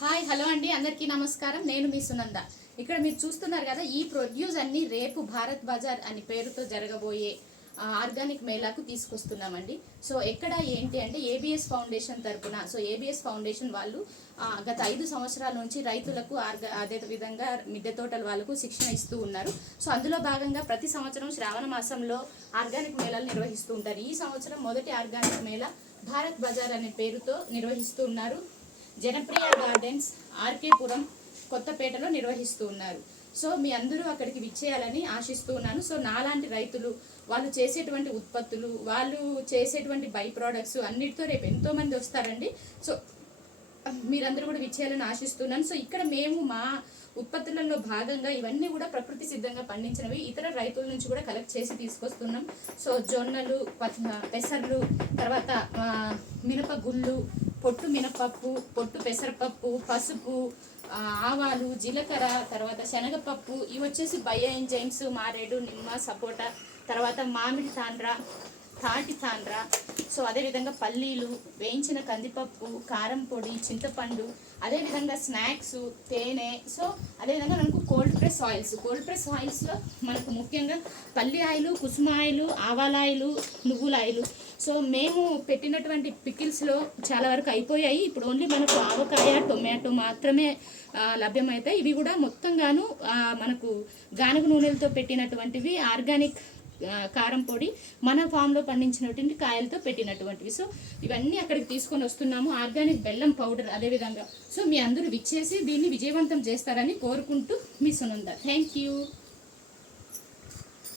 Hi hello అండి, అందరికీ నమస్కారం. నేను మీ సునంద. ఇక్కడ మీరు చూస్తున్నారు కదా, ఈ ప్రొడ్యూస్ అన్ని రేపు భారత్ బజార్ అని పేరుతో జరగబోయే ఆర్గానిక్ మేళాకు తీసుకొస్తున్నామండి. సో ఎక్కడ ఏంటి అంటే ఏబిఎస్ ఫౌండేషన్ తరపున, సో ఏబిఎస్ ఫౌండేషన్ వాళ్ళు గత 5 సంవత్సరాల నుంచి రైతులకు అదే విధంగా మిద్దె తోటల వాళ్ళకు శిక్షణ ఇస్తూ ఉన్నారు. సో అందులో భాగంగా ప్రతి సంవత్సరం శ్రావణ మాసంలో ఆర్గానిక్ మేళాలు నిర్వహిస్తూ ఉంటారు. ఈ సంవత్సరం మొదటి ఆర్గానిక్ మేళా భారత్ బజార్ అనే పేరుతో నిర్వహిస్తూ ఉన్నారు. జనప్రియ గార్డెన్స్ ఆర్కేపురం కొత్తపేటలో నిర్వహిస్తూ ఉన్నారు. సో మీ అందరూ అక్కడికి విచ్చేయాలని ఆశిస్తూ ఉన్నాను. సో నాలాంటి రైతులు వాళ్ళు చేసేటువంటి ఉత్పత్తులు, వాళ్ళు చేసేటువంటి బై ప్రోడక్ట్స్ అన్నిటితో రేపు ఎంతోమంది వస్తారండి. సో మీరందరూ కూడా విచ్చేయాలని ఆశిస్తున్నాను. సో ఇక్కడ మేము మా ఉత్పత్తులలో భాగంగా ఇవన్నీ కూడా ప్రకృతి సిద్ధంగా పండించినవి ఇతర రైతుల నుంచి కూడా కలెక్ట్ చేసి తీసుకొస్తున్నాం. సో జొన్నలు, పెసర్లు, తర్వాత మినప గుళ్ళు, పొట్టు మినపప్పు, పొట్టు పెసరపప్పు, పసుపు, ఆవాలు, జీలకర్ర, తర్వాత శనగపప్పు, ఇవి వచ్చేసి బయో ఎంజైమ్స్, మారేడు, నిమ్మ, సపోటా, తర్వాత మామిడి తాండ్ర, తాటి తాండ్ర, సో అదేవిధంగా పల్లీలు, వేయించిన కందిపప్పు, కారం పొడి, చింతపండు, అదేవిధంగా స్నాక్స్, తేనె. సో అదేవిధంగా మనకు కోల్డ్ ప్రెస్ ఆయిల్స్లో మనకు ముఖ్యంగా పల్లి ఆయిలు, కుసుమ ఆయిలు, ఆవాల ఆయిలు, నువ్వుల ఆయిలు. సో మేము పెట్టినటువంటి పికిల్స్లో చాలా వరకు అయిపోయాయి. ఇప్పుడు ఓన్లీ మనకు ఆవకాయ, టొమాటో మాత్రమే లభ్యమవుతాయి. ఇవి కూడా మొత్తంగాను మనకు గానుగ నూనెలతో పెట్టినటువంటివి, ఆర్గానిక్ కారం పొడి, మన ఫామ్లో పండించినటువంటి కాయలతో పెట్టినటువంటివి. సో ఇవన్నీ అక్కడికి తీసుకొని వస్తున్నాము. ఆర్గానిక్ బెల్లం పౌడర్ అదేవిధంగా. సో మీ అందరూ విచ్చేసి దీన్ని విజయవంతం చేస్తారని కోరుకుంటూ మీ సునంద. Thank you.